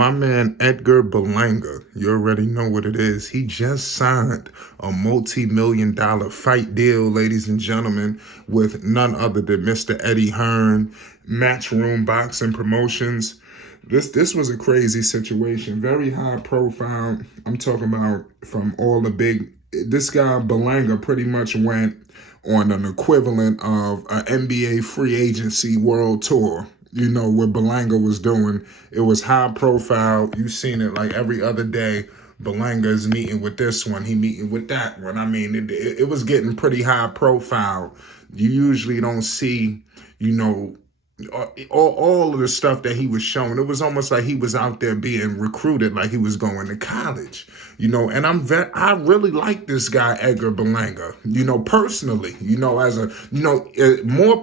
My man Edgar Berlanga, you already know what it is. He just signed a multi-million-dollar fight deal, ladies and gentlemen, with none other than Mr. Eddie Hearn, Matchroom Boxing Promotions. This was a crazy situation, very high profile. I'm talking about from all the big. This guy Berlanga pretty much went on an equivalent of an NBA free agency world tour. You know, what Berlanga was doing, it was high profile. You've seen it like every other day. Berlanga is meeting with this one, he meeting with that one. I mean, it was getting pretty high profile. You usually don't see, you know, all of the stuff that he was showing. It was almost like he was out there being recruited, like he was going to college, you know. And I really like this guy Edgar Berlanga, you know, personally, you know, as a, you know,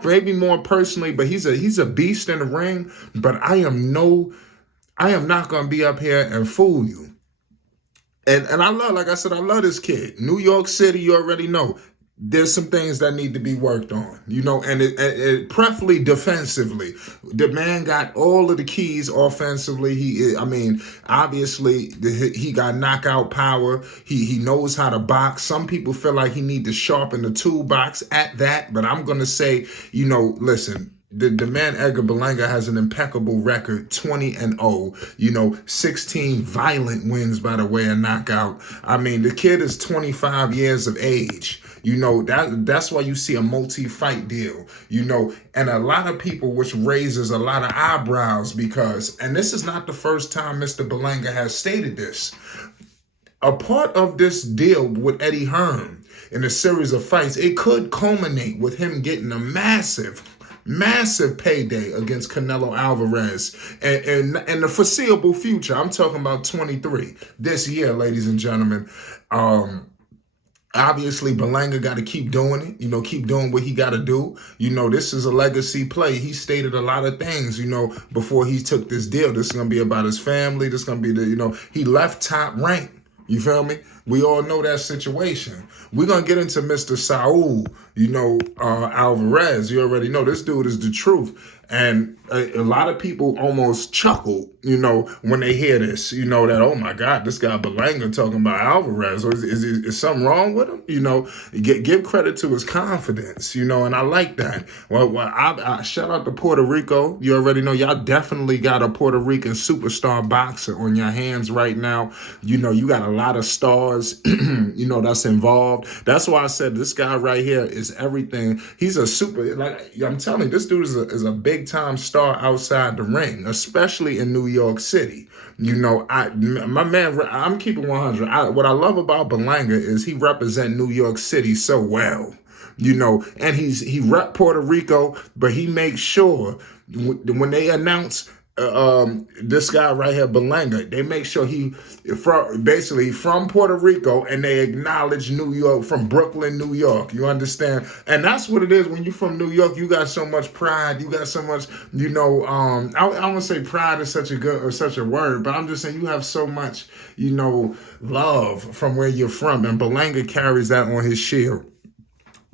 maybe more personally, but he's a beast in the ring. But I am not gonna be up here and fool you. And I love, like I said, I love this kid. New York City, you already know. There's some things that need to be worked on, you know, and it preferably defensively. The man got all of the keys offensively. Obviously, he got knockout power. He knows how to box. Some people feel like he need to sharpen the toolbox at that, but I'm going to say, you know, listen, the man Edgar Berlanga has an impeccable record, 20-0, you know, 16 violent wins by the way of knockout. I mean, the kid is 25 years of age. You know, that's why you see a multi-fight deal, you know, and a lot of people, which raises a lot of eyebrows because, and this is not the first time Mr. Berlanga has stated this, a part of this deal with Eddie Hearn in a series of fights, it could culminate with him getting a massive payday against Canelo Alvarez and the foreseeable future. I'm talking about 23 this year, ladies and gentlemen. Obviously, Berlanga got to keep doing it, you know, keep doing what he got to do. You know, this is a legacy play. He stated a lot of things, you know, before he took this deal. This is going to be about his family. This is going to be, you know, he left top rank. You feel me? We all know that situation. We're going to get into Mr. Saul, you know, Alvarez. You already know this dude is the truth. And a lot of people almost chuckle, you know, when they hear this, you know, that, oh, my God, this guy Berlanga talking about Alvarez. Or is something wrong with him? You know, give credit to his confidence, you know, and I like that. Well, I shout out to Puerto Rico. You already know y'all definitely got a Puerto Rican superstar boxer on your hands right now. You know, you got a lot of stars, you know, that's involved. That's why I said this guy right here is everything. He's a super, like I'm telling you, this dude is a big time star outside the ring, especially in New York City. You know, my man, I'm keeping 100. What I love about Berlanga is he represents New York City so well. You know, and he rep Puerto Rico, but he makes sure when they announce this guy right here, Berlanga, they make sure basically from Puerto Rico, and they acknowledge New York, from Brooklyn, New York. You understand? And that's what it is. When you're from New York, you got so much pride. You got so much, you know, I don't say pride is such a word, but I'm just saying you have so much, you know, love from where you're from. And Berlanga carries that on his shield.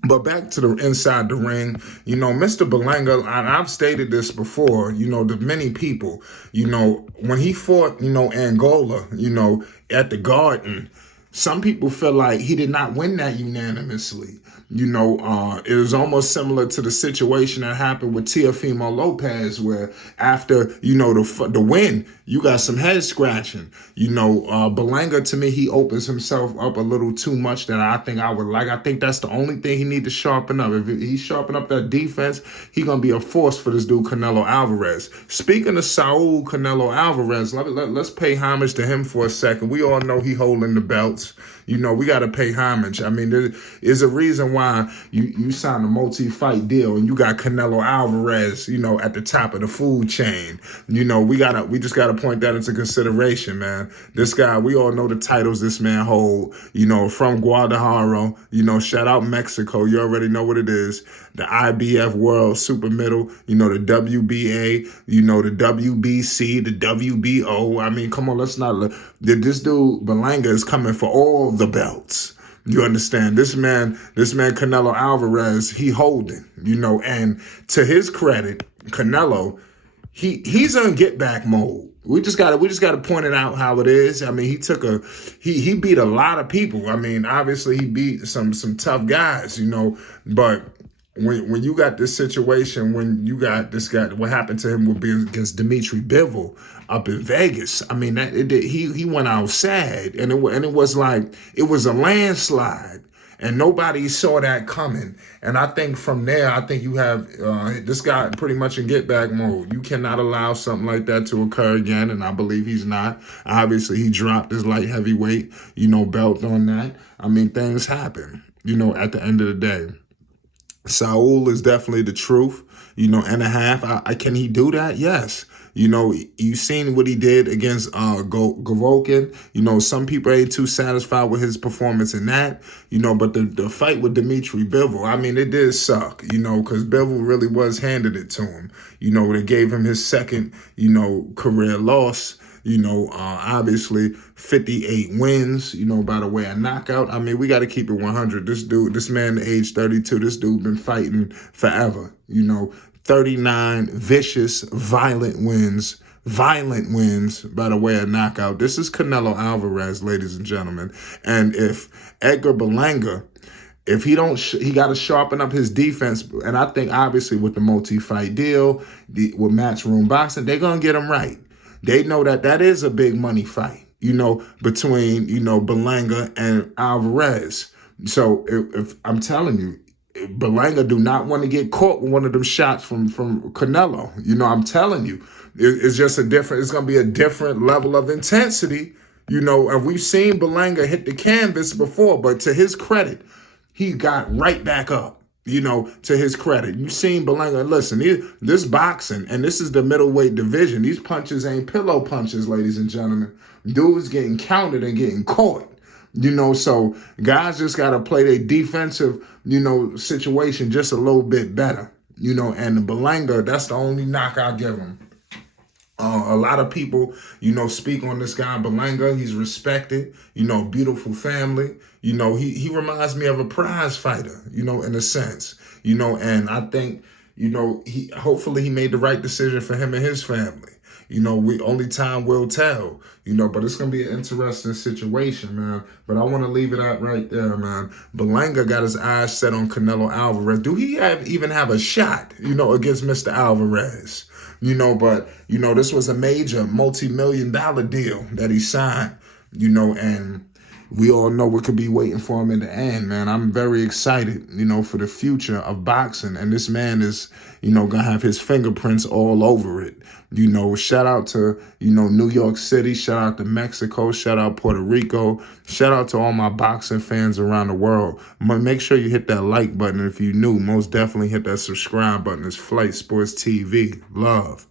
But back to the inside the ring, you know, Mr. Berlanga, I've stated this before, you know, to many people, you know, when he fought, you know, Angola, you know, at the Garden, some people feel like he did not win that unanimously. You know, it was almost similar to the situation that happened with Teofimo Lopez, where after, you know, the win, you got some head scratching. You know, Berlanga, to me, he opens himself up a little too much that I think I would like. I think that's the only thing he need to sharpen up. If he sharpen up that defense, he going to be a force for this dude, Canelo Alvarez. Speaking of Saul Canelo Alvarez, let's pay homage to him for a second. We all know he holding the belts. You know, we got to pay homage. I mean, there is a reason why you signed a multi-fight deal and you got Canelo Alvarez, you know, at the top of the food chain. You know, we just gotta point that into consideration, man. This guy, we all know the titles this man hold, you know, from Guadalajara, you know, shout out Mexico. You already know what it is. The IBF World Super Middle, you know, the WBA, you know, the WBC, the WBO. I mean, come on, let's not, this dude, Berlanga, is coming for all the belts. You understand? This man Canelo Alvarez, he holding, you know, and to his credit, Canelo, he's on get back mode. We just gotta point it out how it is. I mean, he beat a lot of people. I mean, obviously he beat some tough guys, but when you got this situation, when you got this guy, what happened to him would be against Dimitri Bivol up in Vegas. I mean, he went out sad, and it was like it was a landslide. And nobody saw that coming. And I think from there, I think you have this guy pretty much in get back mode. You cannot allow something like that to occur again. And I believe he's not. Obviously, he dropped his light heavyweight, belt on that. I mean, things happen, at the end of the day. Saul is definitely the truth, and a half. Can he do that? Yes. You seen what he did against Golovkin. Some people ain't too satisfied with his performance in that. But the fight with Dimitri Bivol, I mean, it did suck, because Bivol really was handed it to him. They gave him his second, career loss. Obviously 58 wins, by the way of knockout. I mean, we got to keep it 100. This man, age 32, this dude been fighting forever, 39 vicious, violent wins by the way of knockout. This is Canelo Alvarez, ladies and gentlemen. And if Edgar Berlanga, if he got to sharpen up his defense. And I think obviously with the multi-fight deal, with Matchroom Boxing, they're going to get him right. They know that is a big money fight, between, Berlanga and Alvarez. So if I'm telling you, Berlanga do not want to get caught with one of them shots from Canelo. I'm telling you, it's just it's going to be a different level of intensity, and we've seen Berlanga hit the canvas before, but to his credit, he got right back up. To his credit. You've seen Berlanga. Listen, this boxing, and this is the middleweight division. These punches ain't pillow punches, ladies and gentlemen. Dudes getting counted and getting caught. So guys just got to play their defensive, situation just a little bit better. And Berlanga, that's the only knock I give him. A lot of people, speak on this guy, Berlanga. He's respected, beautiful family. He reminds me of a prize fighter, in a sense, and I think, hopefully he made the right decision for him and his family. Only time will tell, but it's going to be an interesting situation, man. But I want to leave it at right there, man. Berlanga got his eyes set on Canelo Alvarez. Do he even have a shot, against Mr. Alvarez? But, this was a major multi-million-dollar deal that he signed, and we all know what could be waiting for him in the end, man. I'm very excited, for the future of boxing. And this man is, going to have his fingerprints all over it. Shout out to, New York City. Shout out to Mexico. Shout out Puerto Rico. Shout out to all my boxing fans around the world. Make sure you hit that like button. If you're new, most definitely hit that subscribe button. It's Flight Sports TV. Love.